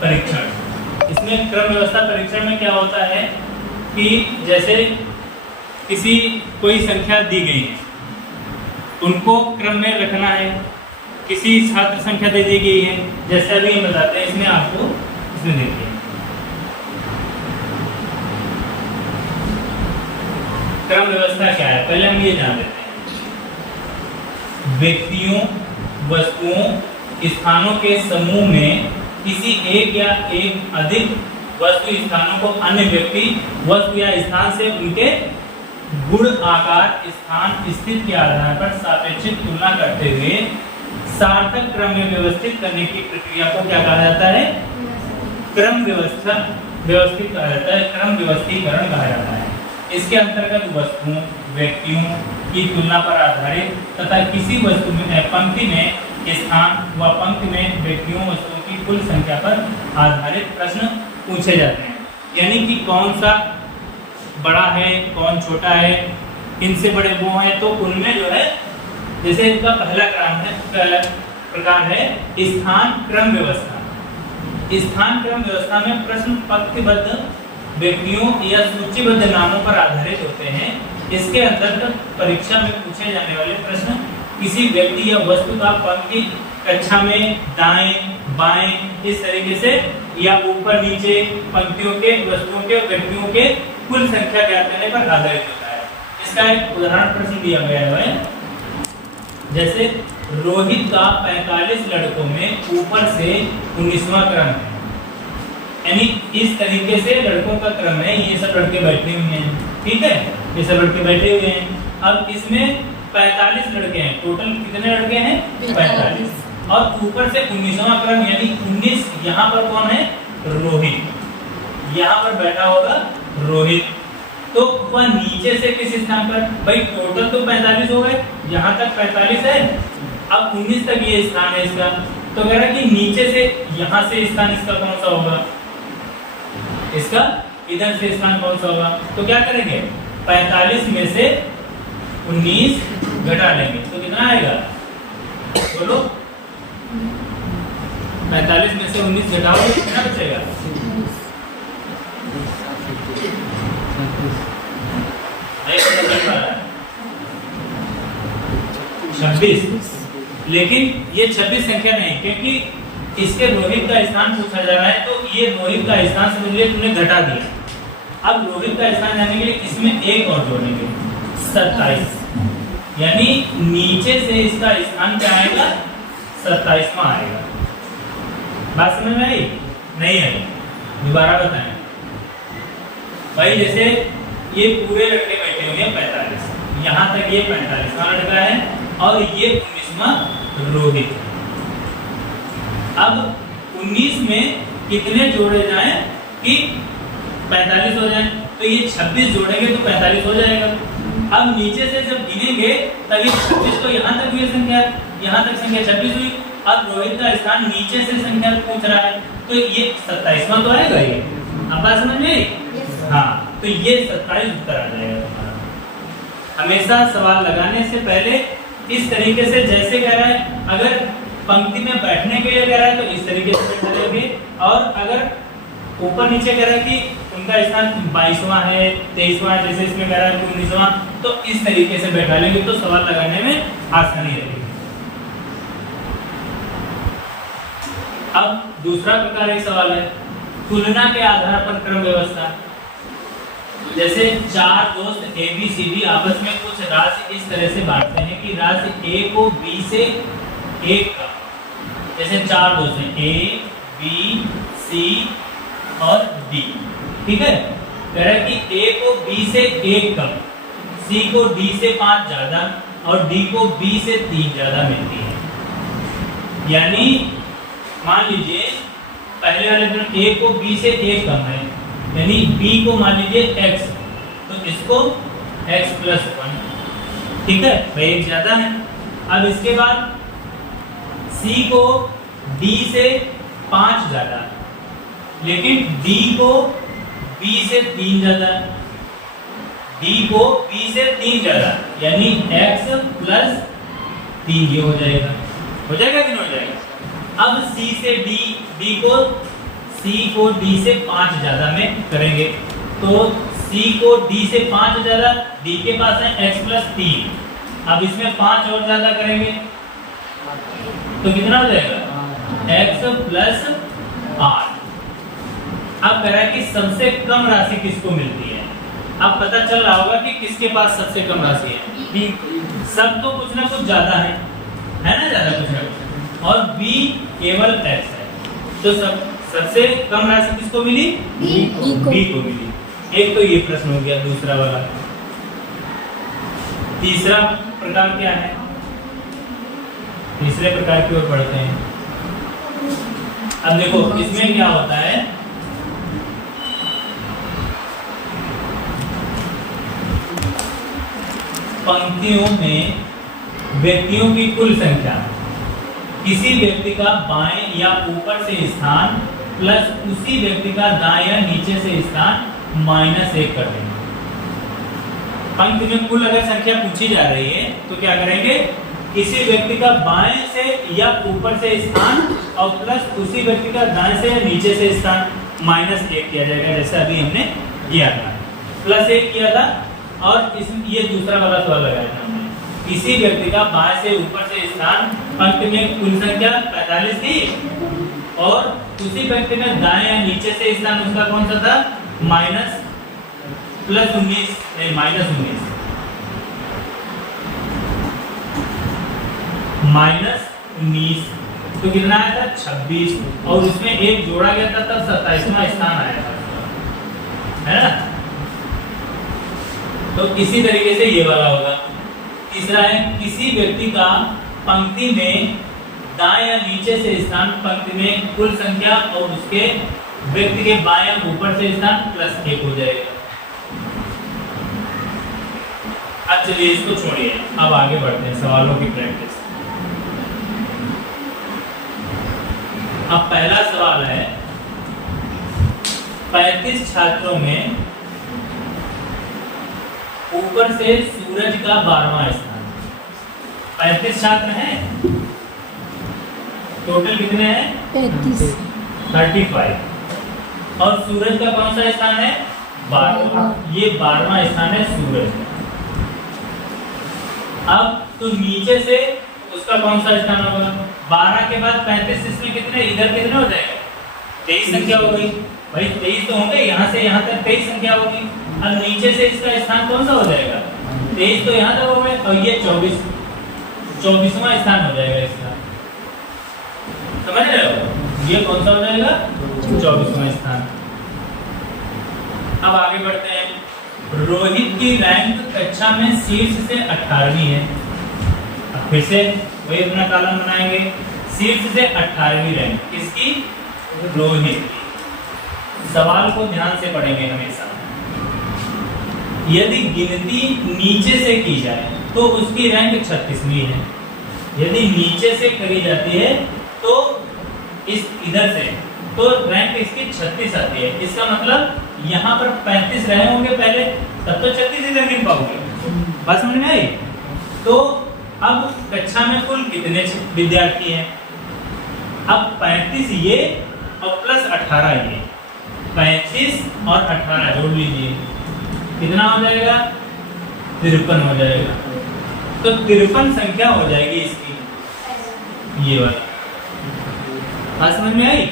परीक्षण। इसमें क्रम व्यवस्था परीक्षण में क्या होता है कि जैसे किसी कोई संख्या दी गई है, उनको क्रम में रखना है। किसी छात्र संख्या दे दी गई है, जैसे अभी हम बताते हैं, इसमें आपको इसमें देखिए क्रम व्यवस्था क्या है, पहले हम ये जान लेते हैं। व्यक्तियों, वस्तुओं, स्थानों के समूह में किसी एक या एक अधिक वस्तु स्थानों को अन्य व्यक्ति, वस्तु या स्थान से उनके गुण, आकार, स्थान, स्थिति के आधार पर सापेक्षिक तुलना करते हुए सार्थक क्रम में व्यवस्थित करने की प्रक्रिया को क्या कहा जाता है? क्रम व्यवस्था व्यवस्थित कहा जाता है, क्रम व्यवस्थीकरण कहा जाता है। इसके अंतर्गत वस्तुओं, व्यक्तियों की तुलना पर आधारित तथा किसी वस्तु में पंक्ति में स्थान व पंक्ति में व्यक्तियों, वस्तुओं की कुल संख्या पर आधारित प्रश्न पूछे जाते हैं। यानी कि कौन सा बड़ा है, कौन छोटा है, इनसे बड़े वो हैं, तो उनमें जो है, जैसे इनका पहला प्रकार है स्थान क्रम व्यवस्था। स्थान क्रम व्यवस्था में प्रश्न पंक्तिबद्ध व्यक्तियों या सूचीबद्ध नामों पर आधारित होते हैं। इसके अंतर्गत परीक्षा में पूछे जाने वाले प्रश्न किसी व्यक्ति या वस्तु का पंक्ति कक्षा में दाएं बाएं इस तरीके से या ऊपर नीचे पंक्तियों के, वस्तुओं के, व्यक्तियों के कुल संख्या ज्ञात करने पर आधारित होता है। इसका एक उदाहरण प्रश्न दिया गया है, जैसे रोहित का 45 लड़कों में ऊपर से 19वां क्रम है। यानी इस तरीके से लड़कों का क्रम है, ये सब लड़के बैठे हुए हैं, ठीक है, ये सब लड़के बैठे हुए हैं। अब इसमें 45 लड़के हैं, टोटल कितने लड़के हैं? 45। और ऊपर से 19वां क्रम, यानी 19, यहाँ पर कौन है? रोहित, यहाँ पर बैठा होगा रोहित। तो वह नीचे से किस स्थान पर? भाई टोटल तो 45 हो गए, यहाँ तक 45 है, अब 19 तक ये स्थान है इसका। तो कह रहा है कि नीचे से, यहाँ से स्थान इसका कौन सा होगा? इसका इधर से स्थान कौन सा होगा? तो क्या करेंगे? 45 में से 19 घटा लेंगे, तो कितना आएगा? बोलो, 45 में से 19 घटाओ तो कितना बचेगा? 26। लेकिन ये 26 संख्या नहीं, क्योंकि इसके रोहित का स्थान पूछा जा रहा है, तो ये रोहित का स्थान समझ लिए तुमने घटा दिया। अब रोहित का स्थान जाने के लिए इसमें एक और जोड़ेंगे, 27। यानी नीचे से इसका स्थान क्या आएगा? 27वां आएगा। बात समझ में आई? नहीं आई? दोबारा बताएं भाई। जैसे ये पूरे लड़के बैठे हुए हैं 45, यहाँ तक ये 45वां लड़का है और ये 19वां रोहित। अब 19 में कितने जोड़े जाएं कि 45 हो जाए? तो ये 26 जोड़ेंगे तो 45 हो जाएगा। अब नीचे से जब गिनेंगे तब ये 26 तो यहाँ तक हुई संख्या, यहाँ तक संख्या 26 हुई। अब रोहित का स्थान नीचे से संख्या पूछ रहा है, तो ये 27वां तो आएगा ये। अब बात समझ में? हाँ, तो ये 27 उत्तर आ जाएगा तुम्हारा। हमेशा सवाल लगाने से पहले इस तरीके से, जैसे कह रहा है, अगर पंक्ति में बैठने के लिए कह रहा है तो इस तरीके से बैठा लेंगे, और अगर ऊपर नीचे कह रहा है कि उनका स्थान 22वां है, 23वां है, जैसे इसमें कह रहा है 19वां, तो इस तरीके से बैठा लेंगे तो सवाल लगाने में आसानी रहेगी। अब दूसरा प्रकार एक सवाल है तुलना के आधार पर क्रम व्यवस्था। जैसे चार दोस्त ABCD आपस में कुछ राशि इस तरह से बांटते हैं कि राशि A को B से 1 का, जैसे चार दोस्त हैं A, B, C और D, ठीक है। कह रहा है कि A को B से 1 कम, C को D से 5 ज्यादा और D को B से 3 ज्यादा मिलती है। यानी मान लीजिए पहले वाले में A को B से 1 कम है, यानी B को मान लीजिए x, तो इसको x + 1, ठीक है भाई, एक ज्यादा है। अब इसके बाद C को D से 5 ज्यादा, लेकिन D को B से 3 ज्यादा, D को B से 3 ज्यादा, यानी x + 3 ये हो जाएगा कि नहीं हो जाएगा? अब C से D को C को D से 5 ज्यादा में करेंगे, तो C को D से 5 ज्यादा, D के पास है x प्लस 3, अब इसमें 5 और ज्यादा करेंगे तो कितना हो जाएगा x प्लस 8। अब कह रहा है कि सबसे कम राशि किसको मिलती है। अब पता चल रहा होगा कि किसके पास सबसे कम राशि है, B। सब तो कुछ ना कुछ ज्यादा है ना, ज्यादा कुछ ना कुछ, और B केवल x है, तो सबसे कम राशि किसको मिली, B को मिली। एक तो ये प्रश्न हो गया। दूसरा वाला, तीसरा प्रकार क्या है, तीसरे प्रकार की ओर बढ़ते हैं। अब देखो इसमें क्या होता है, पंक्तियों में व्यक्तियों की कुल संख्या किसी व्यक्ति का बाएं या ऊपर से स्थान प्लस उसी व्यक्ति का दाएं या नीचे से स्थान -1 कर देंगे। पंक्ति में कुल अगर संख्या पूछी जा रही है तो क्या करेंगे, किसी व्यक्ति का बाएं से या ऊपर से स्थान और प्लस उसी व्यक्ति का दाएं से या नीचे से स्थान -1 किया जाएगा, जैसे अभी हमने किया था, +1 किया था। और ये दूसरा वाला सवाल लगाया था हमने, किसी व्यक्ति का बाएं से ऊपर से स्थान, पंक्ति में कुल संख्या 45 थी और उसी व्यक्ति में दाएं या नीचे से स्थान उसका कौन सा था, -19 तो कितना आया था 26, और उसमें एक जोड़ा गया था तब 27वां स्थान आया था, है ना। तो इसी तरीके से ये वाला होगा। तीसरा है, किसी व्यक्ति का पंक्ति में दाएं या नीचे से स्थान, पंक्ति में कुल संख्या और उसके व्यक्ति के बाएं या ऊपर से स्थान +1 हो जाएगा। अब चलिए इसको छोड़िए, अब आगे बढ़ते हैं सवालों की प्रैक्टिस। अब पहला सवाल है, 35 छात्रों में ऊपर से सूरज का 12वां स्थान, 35 छात्र हैं, टोटल कितने हैं 35, और सूरज का कौन सा स्थान है 12वां, ये 12वां स्थान है सूरज का। अब तो नीचे से उसका कौन सा स्थान होगा, 12 के बाद 35, इसमें कितने, इधर कितने हो जाएगा 23 संख्या हो गई भाई, 23 तो होंगे, यहाँ से यहाँ तक 23 संख्या होगी। अब नीचे से इसका स्थान कौन सा हो जाएगा, 23 तो यहाँ तक हो गए, और ये 24वां स्थान हो जाएगा इसका, समझ रहे हो, ये कौन सा हो जाएगा 24वां स्थान। अब आगे बढ़ते हैं। रोहित की रैंक कक्षा में शीर्ष से 18वीं है। अब फिर से वही अपना कॉलम बनाएंगे, शीर्ष से 18वीं रैंक किसकी, रोहित की। सवाल को ध्यान से पढ़ेंगे हमेशा। यदि गिनती नीचे से की जाए तो उसकी रैंक 36वीं है। यदि नीचे से करी जाती है तो इस इधर से तो रैंक इसकी 36 आती है। इसका मतलब यहाँ पर 35 रहे होंगे पहले, तब तो 36 इधर गिन पाओगे। बात समझ में आई। तो अब कक्षा में कुल कितने विद्यार्थी हैं, अब 35 ये और प्लस 18 ये, 35 और 18 जोड़ लीजिए, कितना हो जाएगा 53 हो जाएगा। तो 53 संख्या हो जाएगी इसकी, ये वाली। बात समझ में आई।